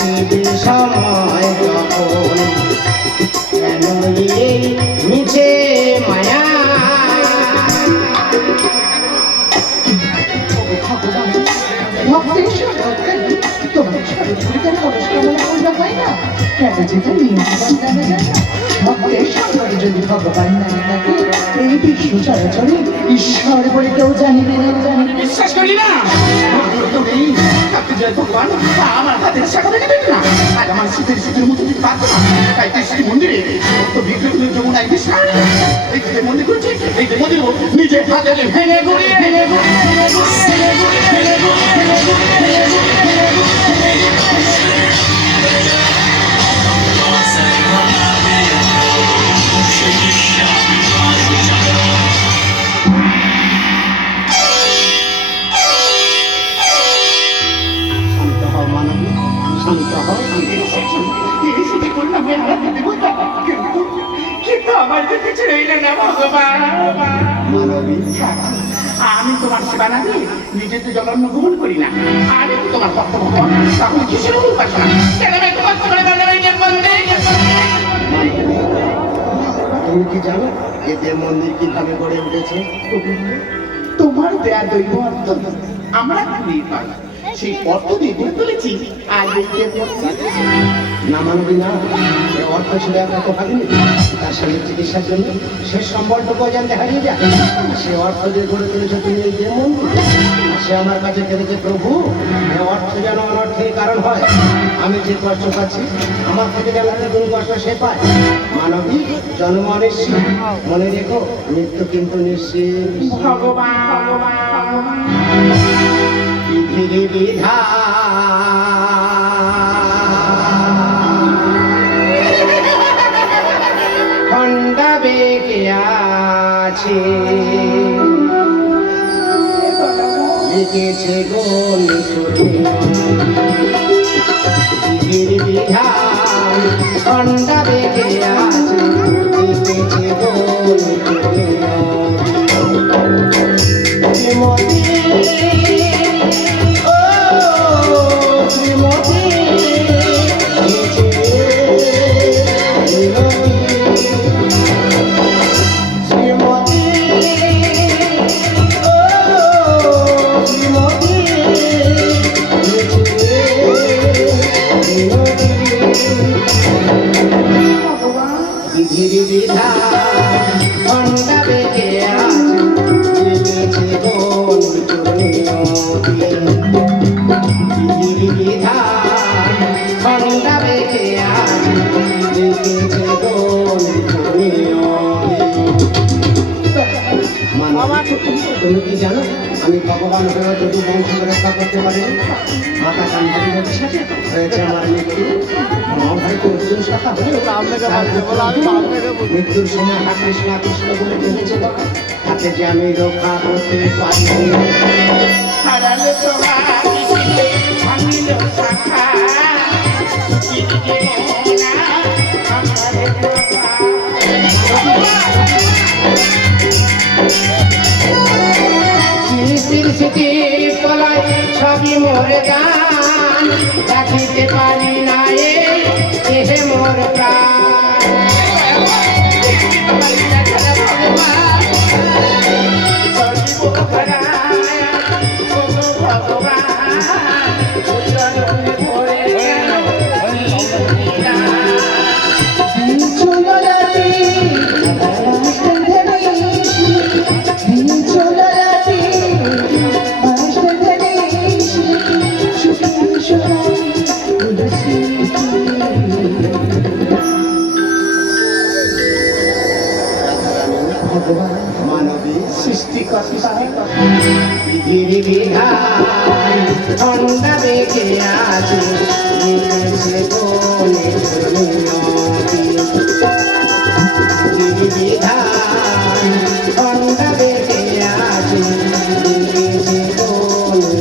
আসিবে সময় যখন কেন এই মিছে মায়া ভক্তের সরকারি তোমার সরকারিতার মনস্কামনা পূর্ণ হয় না কেন যেটা নিয়মবান জানা যায় না ভক্তের সরকারে যদি ভগবান নামে থাকে এই বিশ্ব চরাচরে ঈশ্বর বলে কেউ জানিবে না বিশ্বাস করি না তুমি আপনি জয় ভগবান আমার হাতের শাখা থেকে দেবে না আজ আমার শীতের শীতের মতো দিতে পারতো না তাই কৃষ্ণ মন্দিরে সমস্ত বিগ্রহের যমুনায় বিশ্বাস এই যে মন্দির করছে এই যে মন্দির নিজে হাতে ভেঙে গুড়িয়ে ভেঙে গুড়িয়ে ভেঙে গুড়িয়ে ভেঙে গুড়িয়ে ভেঙে গুড়িয়ে আমি তোমার সেবা না দিয়ে নিজে তো জঘন্য গ্রহণ করি না আমি তো তোমার ভক্ত ভগবান তখন কিসের উপাসনা কেন আমি একটু কষ্ট করে বললাম এই তুমি কি জানো এ দেব মন্দির কিভাবে গড়ে উঠেছে তোমার দেয়া দৈব অর্থ আমরা কুড়িয়ে পাই সেই অর্থ দিয়ে গড়ে তুলেছি আর না মানবি না এ অর্থ ছিল এত ভাবিনি তার সঙ্গে চিকিৎসার জন্য শেষ সম্বলটুকু জানতে হারিয়ে যায় সে অর্থ দিয়ে গড়ে তুলেছে তুমি এই দেব মন্দির সে আমার কাছে কেঁদেছে প্রভু এ অর্থ যেন অনর্থের কারণ হয় আমি যে কষ্ট পাচ্ছি আমার থেকে যেন দ্বিগুণ কষ্ট সে পায় মানবী জন্ম অনিশ্চিত মনে রেখো মৃত্যু কিন্তু নিশ্চিত ভগবান বিধি বিধান খণ্ডা বেগে আছে লিখেছে গোল বিধির বিধান খণ্ডা বেগে আছে লিখেছে গোল তুমি কি জানো আমি ভগবান হয়ে যদি বংশ রক্ষা করতে পারি মাতা কান্ধারী হয়েছে আমার মৃত্যু মহাভারত অর্জুন শাখা মৃত্যুর সময় কৃষ্ণ কৃষ্ণ বলে কেঁদেছে তাকে যে আমি রক্ষা করতে পারি স্মৃতির তলায় সবই মরে গান দেখিতে পারি না এহে মোর প্রাণ মানবী সৃষ্টিকর্তা বিধির বিধান খণ্ডা বেগে আছে লিখেছে কোনে বিধির বিধান খণ্ডা বেগে আছে লিখেছে কোনে